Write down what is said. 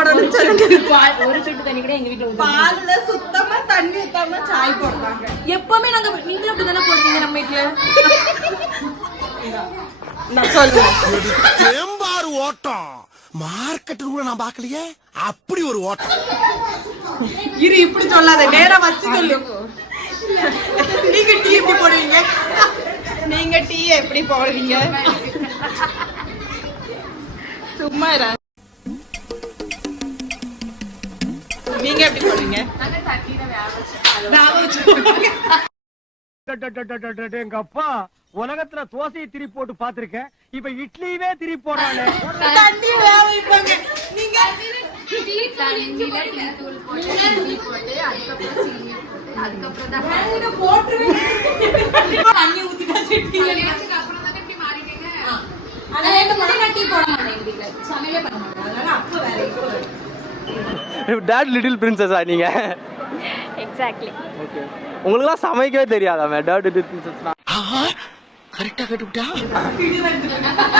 போடணும் சொல்லுங்க. ஒரு சொட்டு தண்ணி கூட எங்க வீட்டுல பால்ல சுத்தமா தண்ணி ஊத்தாம சாய் போடுறாங்க. எப்பவுமே நாங்க நீங்களும் அப்படிதானே போடுவீங்க நம்ம வீட்டுல. நான் சொல்லுவேன் தேம்பாறு ஓட்டம் மார்க்கெட் கூட நான் பாக்கலையே. அப்படி ஒரு ஓட்டம். இரு இப்படி சொல்லாத, நேரா வச்சு சொல்லு. நீங்க டீ எப்படி போடுவீங்க? நீங்க டீ எப்படி போடுவீங்க? சும்மா இரு. நீங்க எப்படி போடுவீங்க? எங்க அப்பா உலகத்துல தோசையை திருப்பி போட்டு பாத்திருக்கேன். இப்ப இட்லியவே திருப்பி போடுறானே. தண்ணி வேக வைப்பாங்க. நீங்க தண்ணி ஊத்திட்டா டாட் லிட்டில் பிரின்சஸா நீங்க? எக்ஸாக்ட்லி. ஓகே. உங்களுக்குலாம் சமைக்கவே தெரியாதா? டாட் லிட்டில் பிரின்சஸ் கரெக்டா கேட்டுவிட்டா.